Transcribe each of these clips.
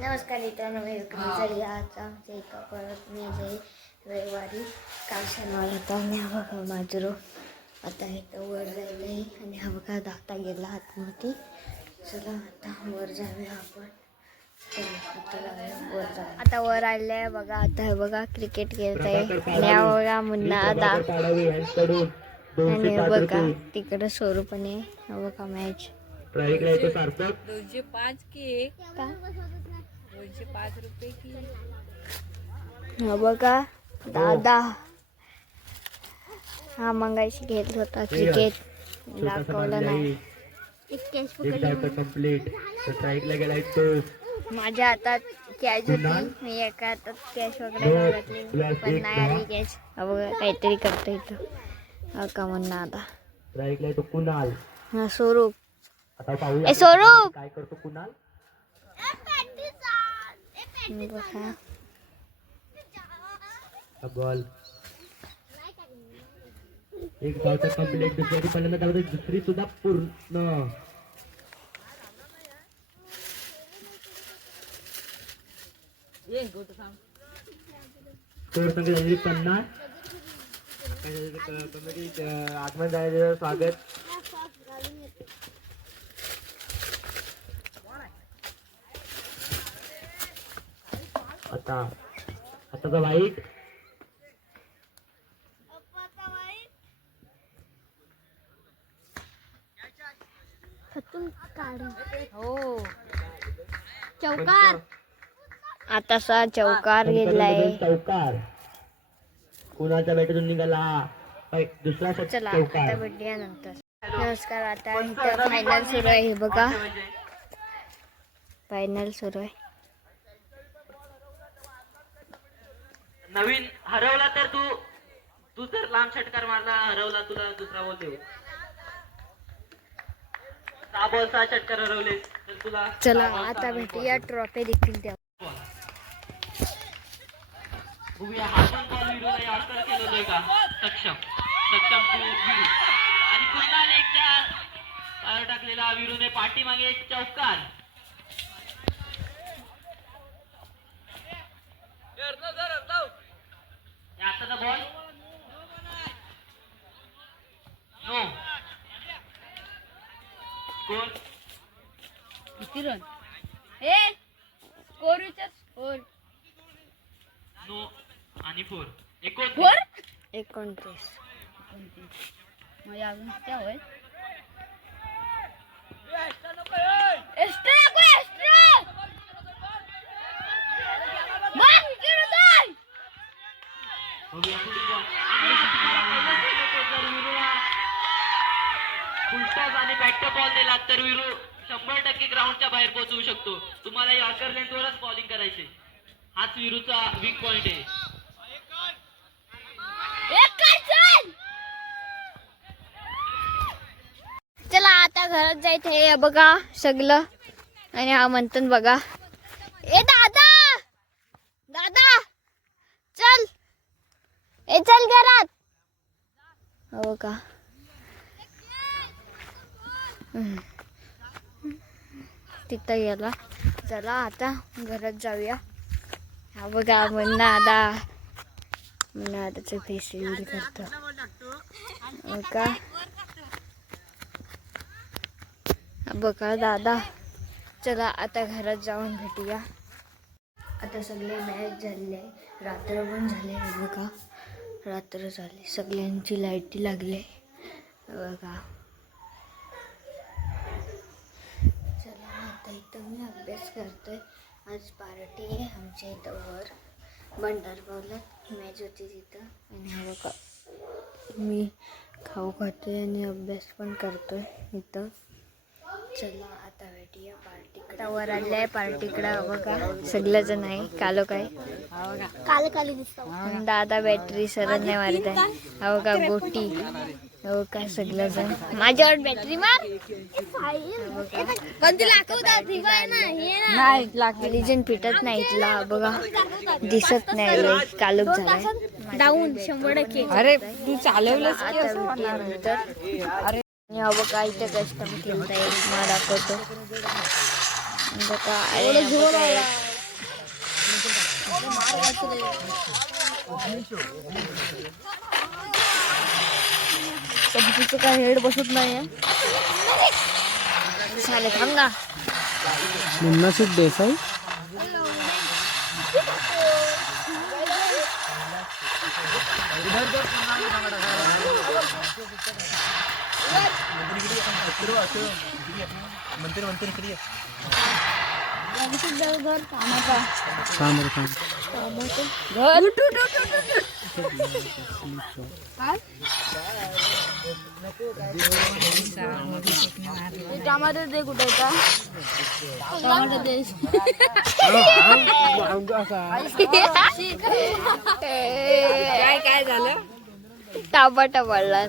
नमस्कार मित्रांनो, मी विक्रम आजचा आमच्या एका परत मी जे रविवारी काल शनिवार होता आणि हा बघा माजरो आता इथं वर जायला आहे आणि हा बघा दाता गेला आतमध्ये. चला आता वर जाऊया आपण. आता वर आले आहे बघा. आता हे बघा क्रिकेट खेळत आहे आणि हा बघा मुन्ना दा आणि बघा तिकडं स्वरूपण आहे. हा बघा मॅच 205 की एक का 205 रुपये की. हा बघा दादा हा मंगाशी घेत होता क्रिकेट, दाखवलं नाही. माझ्या हातात कॅश होती, मी एका हातात कॅश वगैरे घातली पण नाही आली कॅश. बघा काहीतरी करतो इथं का म्हणणं आता कुणाल हा स्वरूप. आता पाहूया स्वरूप काय करतो कुणाल. बॉल एक धावता कंप्लीट. दुसरी पहिल्यांदा धावते, दुसरी सुद्धा पूर्ण. स्कोर संख्या झाली 50. कमिटी आगमन झालेलं स्वागत. आता आता वाईट हो चौकार. आतासा चौकार गेलाय. चौकार कुणाच्या बॅटून निघाला दुसरा चला आता भेटूया नंतर. नमस्कार. आता इथं फायनल सुरू आहे बघा. फायनल सुरू आहे. नवीन हरवला तर तू जर लांब षटकार मारला, हरवला तुला दुसरा बॉल देऊ. 6 बॉल 6 षटकार हरवले तर तुला. चला आता भेटूया ट्रॉफी देखील द्या. बघूया हा पण बॉल विरोला यास्कर केलेलं आहे का. सक्षम टू विरू आणि पुन्हा एकच्या पार टाकलेला विरूने पाठीमागे एक चौकार. आताचा बॉल नो. स्कोर किती रन ए स्कोर विचार. स्कोर नो आणि 4 29. 29. म्हणजे अजून किती होईल. फुलटॉस आणि बॅट बॉल दिला तर विरू 100% ग्राउंडच्या बाहेर पोहोचवू शकतो. तुम्हाला यॉर्कर लेंथवरच बॉलिंग करायचे. हाच विरूचा वीक पॉइंट आहे. चला आता घरात जायचं आहे बघा सगळं. आणि हा म्हणतात बघा, ए दादा दादा चल, ए चल घरात. हो का तिथं गेला. चला आता घरात जाऊया. हा बघा म्हणणं आताच फेस रिव्हील करतो हो का. बघा दादा. चला आता घरात जाऊन भेटूया. आता सगळे मॅच झाले, रात्र पण झाले बघा. रात्र झाली, सगळ्यांची लाईटी लागली बघा. चला आता इथं मी अभ्यास करतोय. आज पार्टी आहे आमच्या इथं वर भंडारगावला मॅच होती तिथं. आणि हा बघा मी खाऊ खातोय आणि अभ्यास पण करतोय इथं. चला आता भेटूया पार्टीकडे. आता वर आले आहे पार्टीकडे बघा सगळंजण आहे. कालो काय काल दिसतो. दादा बॅटरी सरळ नाही मारत आहे. हा बघा गोटी. हो का सगळंजण माझ्यावर बॅटरी मार. रिजन पिटत नाही इथला बघा. दिसत नाही कालूक झालाय डाऊन 100%. अरे तू चालवलंस की असं नंतर. अरे बघा इथे कस्टम केलं आहे. दाखवतो बघा. तिचं काय हेड बसत नाहीये. झाले थांब ना. मुन्ना सिद्ध देसाई टमाटर दे कुठे टमाटर दे. काय झालं? टमाटा पडला.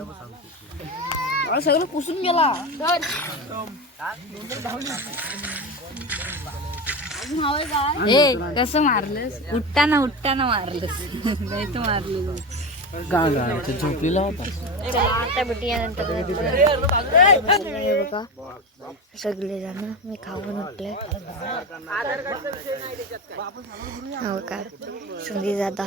सगळं पुसून गेला. कसं मारलंस? उठताना मारलंस. नाही तर मारलं झोपलेला होता. आता भेटूया नंतर. हे बघा सगळे जण मी खाऊन उठले. हो का संधी जाता